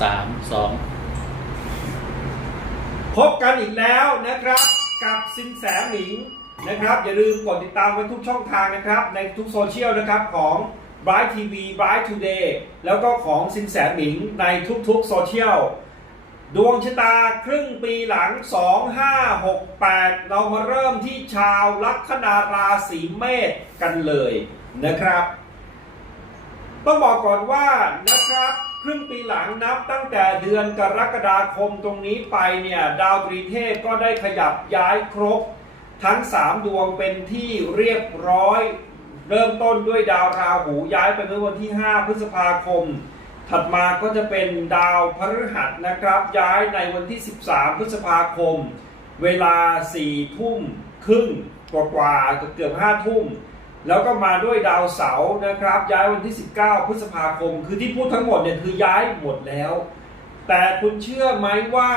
สามสองพบกันอีกแล้วนะครับ กับสินแสหมิงนะครับ อย่าลืมกดติดตามไว้ทุกช่องทางนะครับ ในทุกโซเชียลนะครับของ Bright TV Bright Today แล้วก็ของสินแสหมิงในทุกๆโซเชียลดวงชะตาครึ่งปีหลัง 2568 เรามาเริ่มที่ชาวลัคนาราศีเมษกันเลยนะครับ ต้องบอกก่อนว่านะครับ ครึ่งปีหลังนับตั้งแต่เดือนกรกฎาคมตรงนี้ไปเนี่ยดาวตรีเทพก็ได้ขยับย้ายครบ ทั้ง 3 ดวงเป็นที่เรียบร้อย เริ่มต้นด้วยดาวราหูย้ายไปเมื่อวันที่ 5 พฤษภาคม ถัดมาก็จะเป็นดาวพฤหัสนะครับ ย้ายในวันที่ 13 พฤษภาคม เวลา4ทุ่มครึ่งกว่าๆเกือบ5ทุ่ม แล้วก็มาด้วยดาวเสาร์นะครับ ย้ายวันที่ 19 พฤษภาคม คือที่พูดทั้งหมดเนี่ยคือย้ายหมดแล้ว แต่คุณเชื่อไหมว่า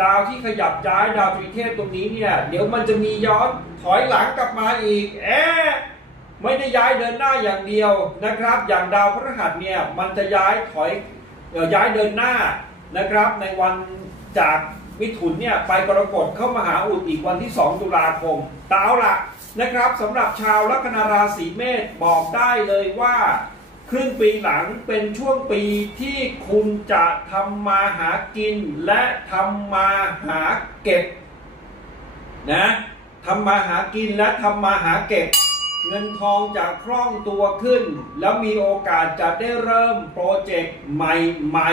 ดาวที่ขยับย้ายดาวตรีเทพตรงนี้เนี่ย เดี๋ยวมันจะมีย้อนถอยหลังกลับมาอีกแอะไม่ได้ย้ายเดินหน้าอย่างเดียวนะครับ อย่างดาวพฤหัสเนี่ยมันจะย้ายถอยย้ายเดินหน้านะครับ ในวันจากมิถุนเนี่ยไปกรกฎเข้ามาหาอุดอีกวันที่ 2 ตุลาคมตเอาละ นะครับสำหรับชาวลัคนาราศีเมษบอกได้เลยว่า ครึ่งปีหลังเป็นช่วงปีที่คุณจะทำมาหากิน และทำมาหาเก็บนะทำมาหากินและทำมาหาเก็บ เงินทองจะคล่องตัวขึ้น แล้วมีโอกาสจะได้เริ่มโปรเจกต์ใหม่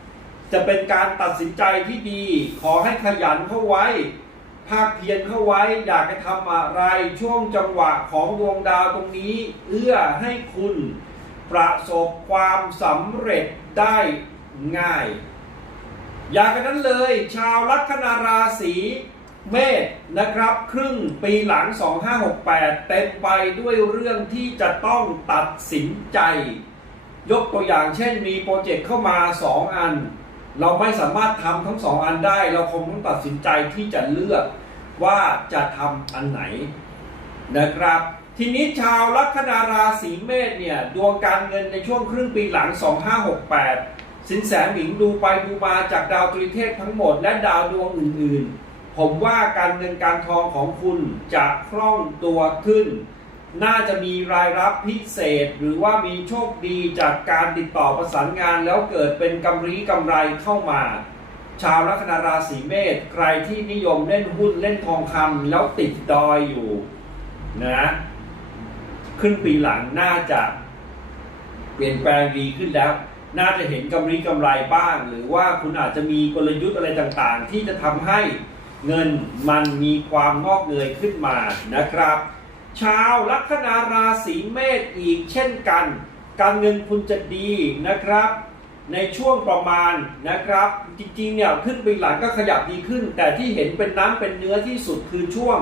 ๆ จะเป็นการตัดสินใจที่ดี ขอให้ขยันเข้าไว้ ภาคเพียรเข้าไว้อยากจะทำอะไรช่วงจังหวะของดวงดาวตรงนี้ เอื้อให้คุณประสบความสำเร็จได้ง่าย อย่างนั้นเลย ชาวลัคนาราศีเมษนะครับ ครึ่งปีหลัง 2568 เต็มไปด้วยเรื่องที่จะต้องตัดสินใจ ยกตัวอย่างเช่นมีโปรเจกต์เข้ามา 2 อัน เราไม่สามารถทำทั้งสองอันได้ เราคงต้องตัดสินใจที่จะเลือกว่าจะทำอันไหนนะครับ ทีนี้ชาวลัคนาราศีเมษเนี่ยดวงการเงินในช่วงครึ่งปีหลัง 2568 สินแสหมิงดูไปดูมาจากดาวตรีเทพทั้งหมดและดาวดวงอื่น ๆ ผมว่าการเงินการทองของคุณจะคล่องตัวขึ้น น่าจะมีรายรับพิเศษ หรือว่ามีโชคดีจากการติดต่อประสานงานแล้วเกิดเป็นกำไรกำไรเข้ามา ชาวลัคนาราศีเมษใครที่นิยมเล่นหุ้นเล่นทองคำแล้วติดดอยอยู่นะครึ่งปีหลังน่าจะเปลี่ยนแปลงดีขึ้นแล้ว น่าจะเห็นกำไรกำไรบ้าง หรือว่าคุณอาจจะมีกลยุทธ์อะไรต่างๆ ที่จะทำให้เงินมันมีความงอกเงยขึ้นมานะครับ ชาวลัคนาราศีเมษอีกเช่นกัน การเงินคุณจะดีนะครับ ในช่วงประมาณนะครับ จริงๆเนี่ยขึ้นไปหลังก็ขยับดีขึ้น แต่ที่เห็นเป็นน้ำเป็นเนื้อที่สุดคือช่วง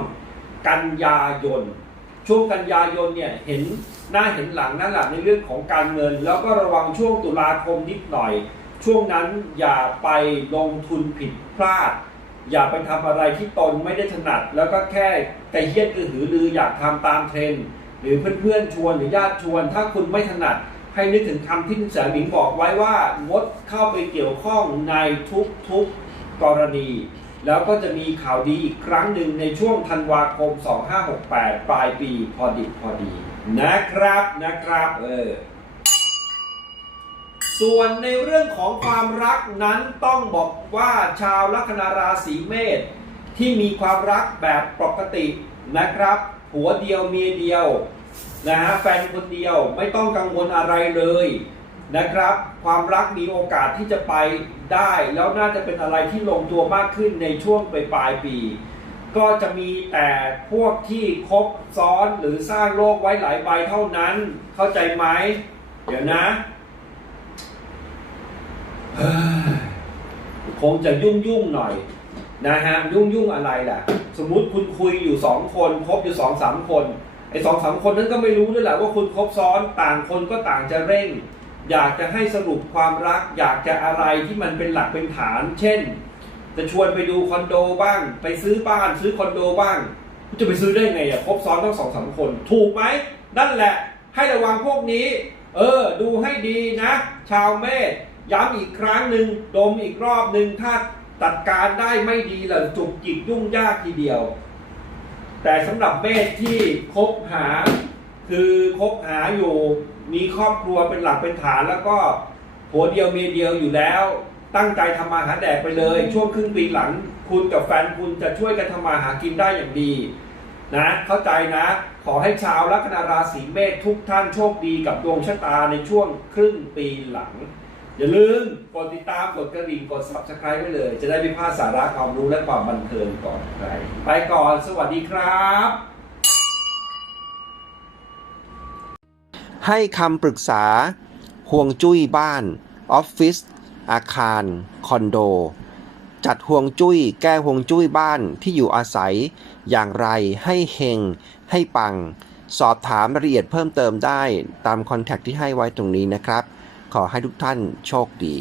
กันยายน ช่วงกันยายนเนี่ยเห็นหน้าเห็นหลังนั่นแหละในเรื่องของการเงิน แล้วก็ระวังช่วงตุลาคมนิดหน่อย ช่วงนั้นอย่าไปลงทุนผิดพลาด อย่าไปทำอะไรที่ตนไม่ได้ถนัด แล้วก็แค่แต่เฮี้ยนอือหือรืออยากทำตามเทรนด์หรือเพื่อนๆชวนหรือญาติชวน ถ้าคุณไม่ถนัด ให้นึกถึงคำที่คุณแสงหมิงบอกไว้ว่างดเข้าไปเกี่ยวข้องในทุกๆกรณี แล้วก็จะมีข่าวดีอีกครั้งหนึ่งในช่วงธันวาคม 2568 ปลายปีพอดิบพอดีนะครับนะครับเออ ส่วนในเรื่องของความรักนั้นต้องบอกว่าชาวลัคนาราศีเมษที่มีความรักแบบปกตินะครับ ผัวเดียวเมียเดียวนะฮะแฟนคนเดียวไม่ต้องกังวลอะไรเลยนะครับ ความรักมีโอกาสที่จะไปได้ แล้วน่าจะเป็นอะไรที่ลงตัวมากขึ้นในช่วงปลายปลายปี ก็จะมีแต่พวกที่คบซ้อนหรือสร้างโลกไว้หลายใบเท่านั้น เข้าใจไหมเดี๋ยวนะ คงจะยุ่งยุ่งหน่อยนะฮะยุ่งยุ่งอะไรล่ะ สมมุติคุณคุยอยู่สองคนคบอยู่สองสามคนไอ้สองสามคนนั้นก็ไม่รู้ด้วยแหละว่าคุณคบซ้อนต่างคนก็ต่างจะเร่ง อยากจะให้สรุปความรัก อยากจะอะไรที่มันเป็นหลักเป็นฐาน เช่น จะชวนไปดูคอนโดบ้าง ไปซื้อบ้านซื้อคอนโดบ้างจะไปซื้อได้ไงอะคบซ้อนต้องสองสามคน ถูกไหมนั่นแหละ ให้ระวังพวกนี้ เออ ดูให้ดีนะ ชาวเมษ ย้ำอีกครั้งหนึ่งดมอีกรอบหนึ่งถ้าตัดการได้ไม่ดีหรือจุกจิกยุ่งยากทีเดียว แต่สำหรับเมษที่คบหา คือคบหาอยู่มีครอบครัวเป็นหลักเป็นฐานแล้วก็หัวเดียวเมียเดียวอยู่แล้ว ตั้งใจทำมาหาแดกไปเลย ช่วงครึ่งปีหลัง คุณกับแฟนคุณจะช่วยกันทำมาหากินได้อย่างดีนะเข้าใจนะ ขอให้ชาวลัคนาราศีเมษทุกท่านโชคดีกับดวงชะตาในช่วงครึ่งปีหลัง อย่าลืมกดติดตามกดกระดิ่งกด subscribe ไว้เลย จะได้ไม่พลาดสาระความรู้และความบันเทิงก่อนใครไปก่อนสวัสดีครับ ให้คำปรึกษาห่วงจุ้ยบ้าน ออฟฟิศอาคาร คอนโด จัดห่วงจุ้ย แก้ห่วงจุ้ยบ้านที่อยู่อาศัย อย่างไรให้เฮงให้ปัง สอบถามรายละเอียดเพิ่มเติมได้ตามคอนแทคที่ให้ไว้ตรงนี้นะครับ ขอให้ทุกท่านโชคดี